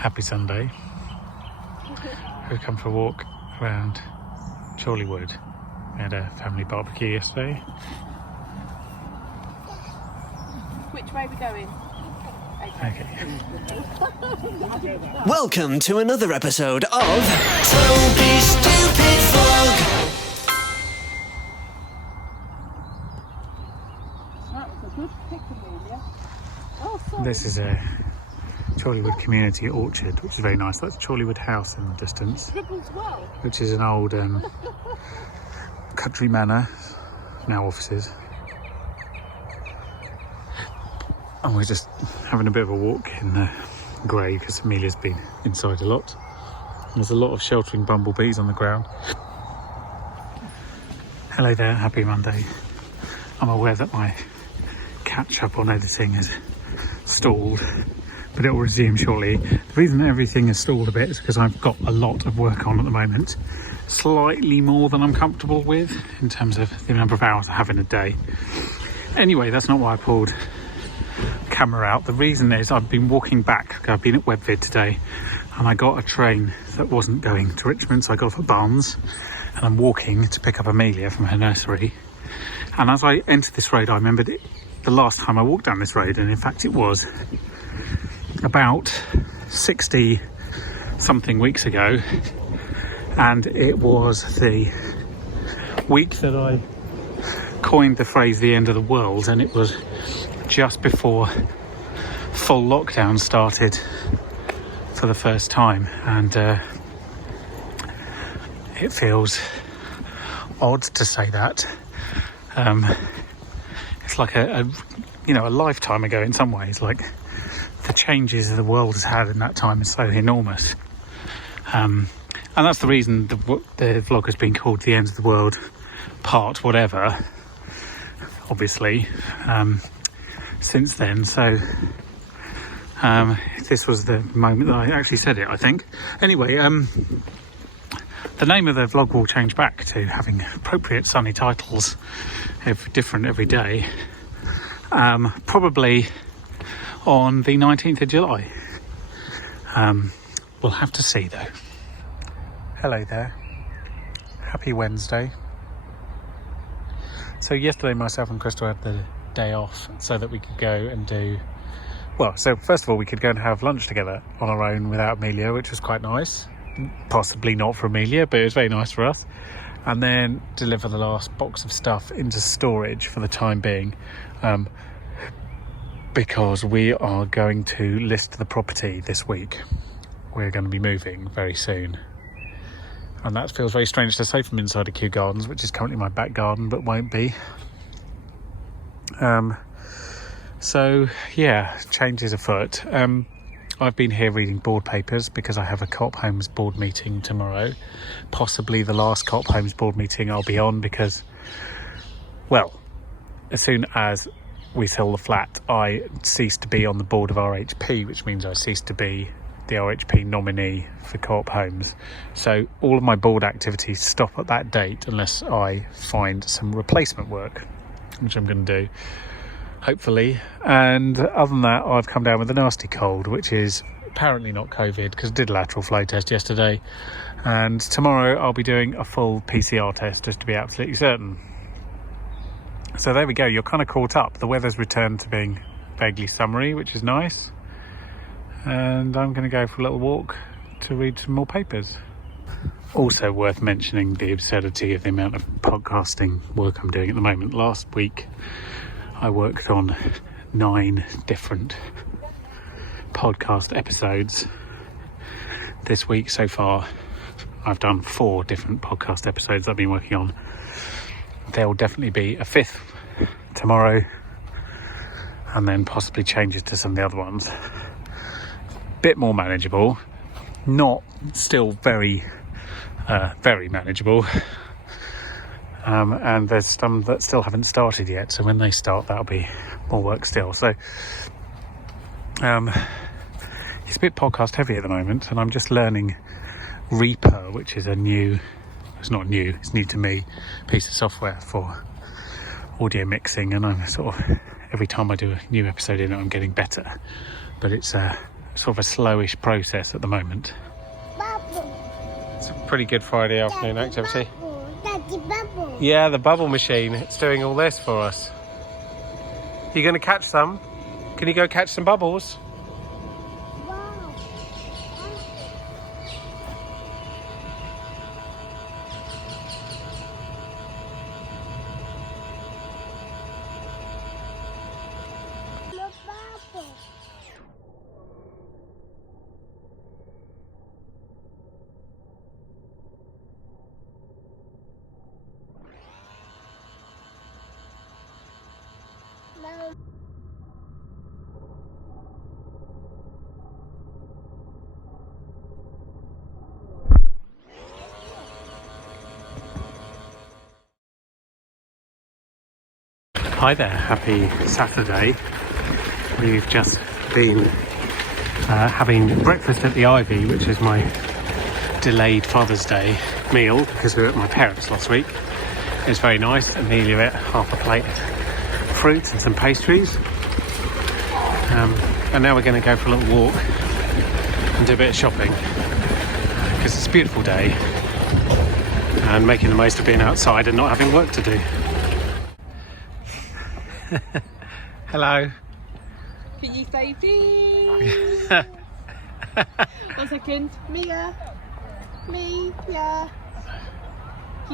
Happy Sunday. We've come for a walk around Chorleywood. We had a family barbecue yesterday. Which way are we going? Okay. Welcome to another episode of Toby's Stupid Vlog. That was a good pick, Amelia. Oh, sorry. This is a Chorleywood Community Orchard, which is very nice. That's Chorleywood House in the distance, which is an old country manor, now offices. And we're just having a bit of a walk in the grey because Amelia's been inside a lot. There's a lot of sheltering bumblebees on the ground. Hello there, happy Monday. I'm aware that my catch up on editing has stalled, but it will resume shortly. The reason everything is stalled a bit is because I've got a lot of work on at the moment. Slightly more than I'm comfortable with in terms of the number of hours I have in a day. Anyway, that's not why I pulled camera out. The reason is I've been walking back. I've been at Webvid today and I got a train that wasn't going to Richmond, so I got off at Barnes and I'm walking to pick up Amelia from her nursery. And as I entered this road, I remembered the last time I walked down this road, and in fact it was about 60 something weeks ago, and it was the week that I coined the phrase the end of the world, and it was just before full lockdown started for the first time, and it feels odd to say that. It's like a lifetime ago in some ways. Like, the changes that the world has had in that time is so enormous, and that's the reason the vlog has been called the end of the world part whatever, obviously, since then. So this was the moment that I actually said it, I think. Anyway, the name of the vlog will change back to having appropriate sunny titles, different every day, probably on the 19th of July. We'll have to see though. Hello there, happy Wednesday. So yesterday myself and Crystal had the day off so that we could go and so first of all we could go and have lunch together on our own without Amelia, which was quite nice. Possibly not for Amelia, but it was very nice for us. And then deliver the last box of stuff into storage for the time being, because we are going to list the property this week. We're going to be moving very soon, and that feels very strange to say from inside of Kew Gardens, which is currently my back garden but won't be. So yeah, changes afoot. I've been here reading board papers because I have a Co-op Homes board meeting tomorrow. Possibly the last Co-op Homes board meeting I'll be on, because, well, as soon as we sell the flat, I cease to be on the board of RHP, which means I cease to be the RHP nominee for Co-op Homes. So all of my board activities stop at that date unless I find some replacement work, which I'm going to do, hopefully. And other than that, I've come down with a nasty cold, which is apparently not COVID, because I did a lateral flow test yesterday, and tomorrow I'll be doing a full PCR test just to be absolutely certain. So there we go, you're kind of caught up. The weather's returned to being vaguely summery, which is nice, and I'm going to go for a little walk to read some more papers. Also worth mentioning the absurdity of the amount of podcasting work I'm doing at the moment. Last week I worked on 9 different podcast episodes. This week so far I've done 4 different podcast episodes I've been working on. There will definitely be a 5th tomorrow, and then possibly changes to some of the other ones. Bit more manageable, not still very manageable. And there's some that still haven't started yet, so when they start that'll be more work still. So it's a bit podcast heavy at the moment, and I'm just learning Reaper, which is it's not new, it's new to me, piece of software for audio mixing, and I'm sort of, every time I do a new episode in it I'm getting better, but it's a sort of a slowish process at the moment. It's a pretty good Friday afternoon activity. Daddy bubble. Yeah, the bubble machine. It's doing all this for us. You going to catch some? Can you go catch some bubbles? Wow. The bubble. No. Hi there, happy Saturday. We've just been having breakfast at the Ivy, which is my delayed Father's Day meal because we were at my parents' last week. It was very nice. Amelia ate half a plate of fruit and some pastries. And now we're going to go for a little walk and do a bit of shopping because it's a beautiful day and making the most of being outside and not having work to do. Hello. Can you say please? 1 second. Mia.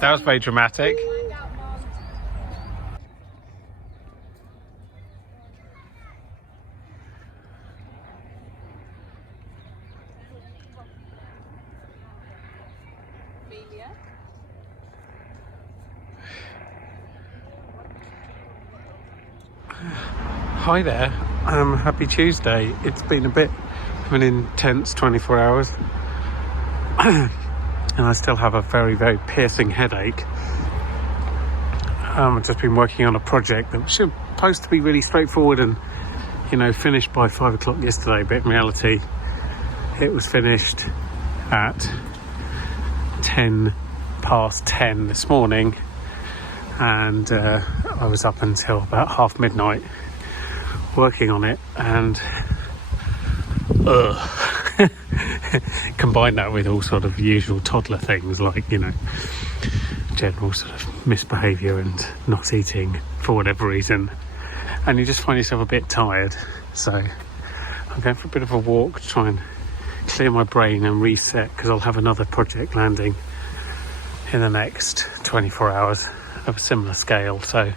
That was very dramatic. Amelia. Hi there. Happy Tuesday. It's been a bit of an intense 24 hours. And I still have a very, very piercing headache. I've just been working on a project that was supposed to be really straightforward and, finished by 5 o'clock yesterday, but in reality, it was finished at 10 past 10 this morning, and I was up until about half midnight working on it, and combine that with all sort of usual toddler things like general sort of misbehaviour and not eating for whatever reason, and you just find yourself a bit tired. So I'm going for a bit of a walk to try and clear my brain and reset, because I'll have another project landing in the next 24 hours of a similar scale, so I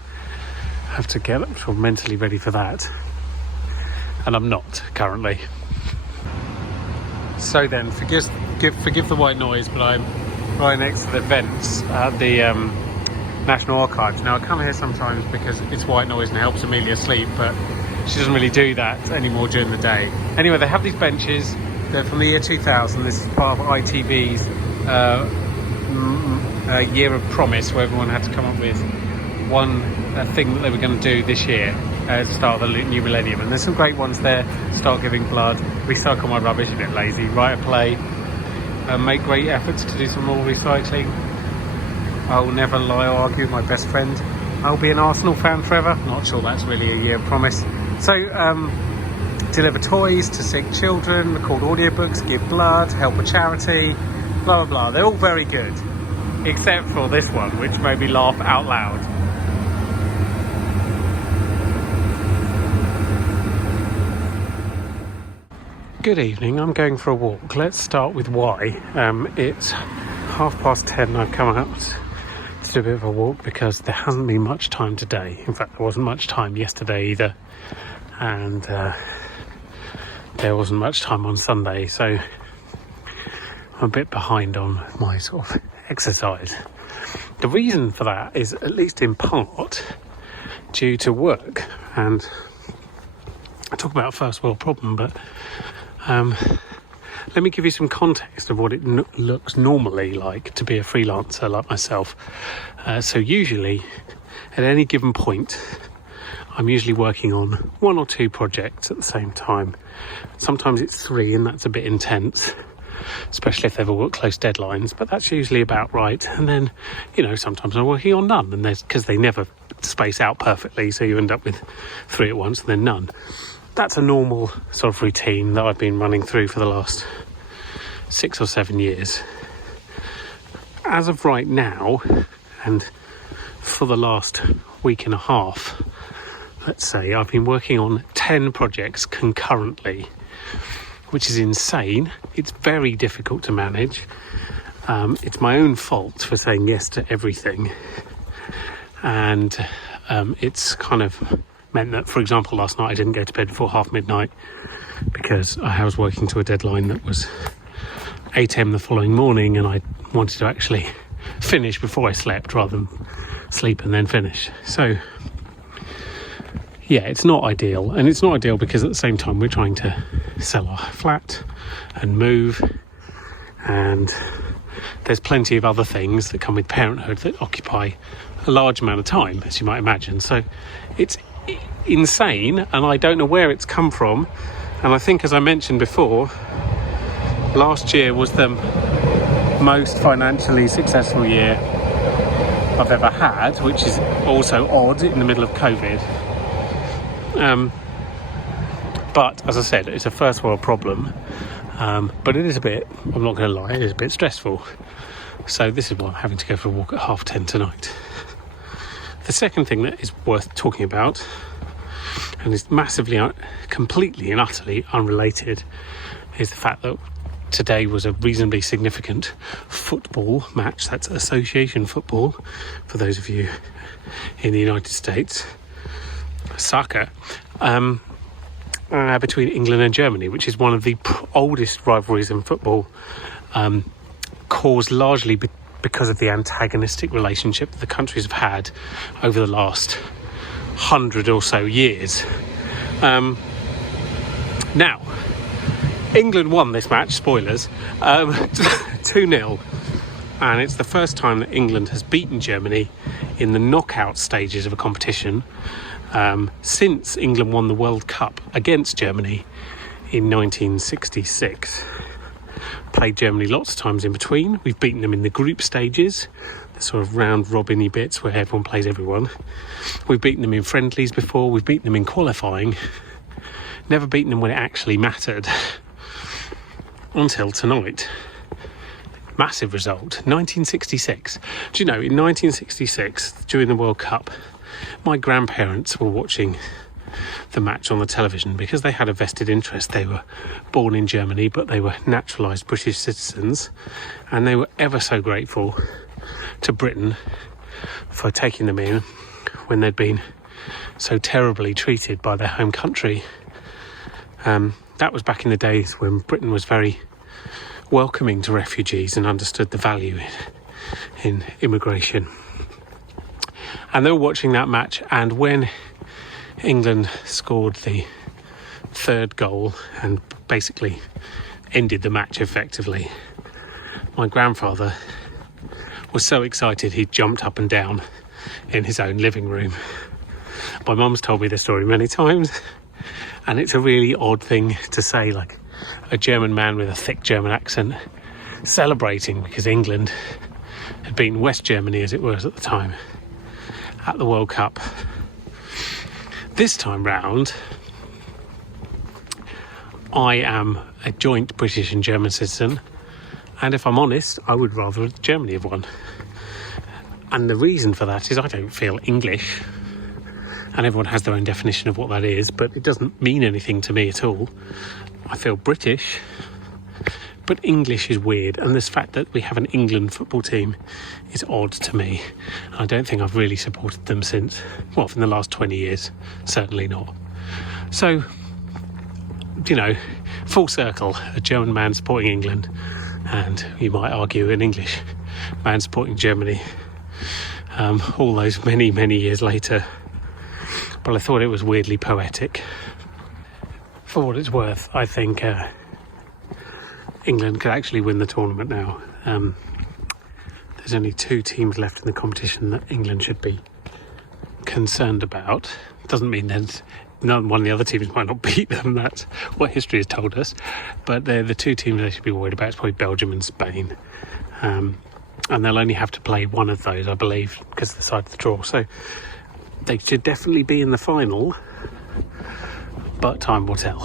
have to get sort of mentally ready for that, and I'm not currently. So then, forgive the white noise, but I'm right next to the vents at the National Archives. Now I come here sometimes because it's white noise and it helps Amelia sleep, but she doesn't really do that anymore during the day. Anyway, they have these benches. They're from the year 2000. This is part of ITV's Year of Promise, where everyone had to come up with one thing that they were going to do this year at the start of the new millennium. And there's some great ones there. Start giving blood, recycle my rubbish, a bit lazy, write a play, make great efforts to do some more recycling. I will never lie or argue with my best friend. I'll be an Arsenal fan forever. Not sure that's really a year of promise. So deliver toys to sick children, record audiobooks, give blood, help a charity, blah blah blah. They're all very good, except for this one, which made me laugh out loud. Good evening, I'm going for a walk. Let's start with why. It's 10:30. I've come out to do a bit of a walk because there hasn't been much time today. In fact, there wasn't much time yesterday either, and there wasn't much time on Sunday, so I'm a bit behind on my sort of exercise. The reason for that is, at least in part, due to work. And I talk about a first world problem, but let me give you some context of what it looks normally like to be a freelancer like myself. So usually, at any given point, I'm usually working on 1 or 2 projects at the same time. Sometimes it's 3, and that's a bit intense, especially if they've all got close deadlines, but that's usually about right. And then, sometimes I'm working on none, and because they never space out perfectly, so you end up with 3 at once and then none. that's a normal sort of routine that I've been running through for the last 6 or 7 years. As of right now, and for the last week and a half, let's say, I've been working on 10 projects concurrently, which is insane. It's very difficult to manage. It's my own fault for saying yes to everything. And it's kind of meant that, for example, last night I didn't go to bed before half midnight because I was working to a deadline that was 8 a.m. the following morning, and I wanted to actually finish before I slept rather than sleep and then finish. So yeah, it's not ideal, and it's not ideal because at the same time we're trying to sell our flat and move, and there's plenty of other things that come with parenthood that occupy a large amount of time, as you might imagine. So it's insane, and I don't know where it's come from. And I think, as I mentioned before, last year was the most financially successful year I've ever had, which is also odd in the middle of COVID. But as I said, it's a first world problem, but it is a bit, I'm not going to lie, it is a bit stressful. So this is why I'm having to go for a walk at 10:30 tonight. The second thing that is worth talking about, and is massively, completely and utterly unrelated, is the fact that today was a reasonably significant football match. That's association football, for those of you in the United States, soccer, between England and Germany, which is one of the oldest rivalries in football, caused largely because of the antagonistic relationship that the countries have had over the last 100 or so years. Now, England won this match, spoilers, 2-0, and it's the first time that England has beaten Germany in the knockout stages of a competition since England won the World Cup against Germany in 1966. Played Germany lots of times in between. We've beaten them in the group stages, the sort of round robin-y bits where everyone plays everyone. We've beaten them in friendlies before. We've beaten them in qualifying. Never beaten them when it actually mattered. Until tonight. Massive result. 1966. Do you know, in 1966, during the World Cup, my grandparents were watching the match on the television because they had a vested interest. They were born in Germany, but they were naturalised British citizens, and they were ever so grateful to Britain for taking them in when they'd been so terribly treated by their home country. That was back in the days when Britain was very welcoming to refugees and understood the value in immigration. And they were watching that match, and when England scored the third goal and basically ended the match effectively, my grandfather was so excited he jumped up and down in his own living room. My mum's told me this story many times, and it's a really odd thing to say, like a German man with a thick German accent celebrating because England had beaten West Germany, as it was at the time, at the World Cup. This time round, I am a joint British and German citizen, and if I'm honest, I would rather Germany have won. And the reason for that is I don't feel English, and everyone has their own definition of what that is, but it doesn't mean anything to me at all. I feel British, but English is weird, and this fact that we have an England football team is odd to me. I don't think I've really supported them since, well, in the last 20 years, certainly not. So, you know, full circle, a German man supporting England, and you might argue an English man supporting Germany, all those many, many years later. But I thought it was weirdly poetic. For what it's worth, I think England could actually win the tournament now. There's only 2 teams left in the competition that England should be concerned about. Doesn't mean that one of the other teams might not beat them. That's what history has told us. But they're the 2 teams they should be worried about. It's probably Belgium and Spain. And they'll only have to play one of those, I believe, because of the side of the draw. So they should definitely be in the final. but time will tell.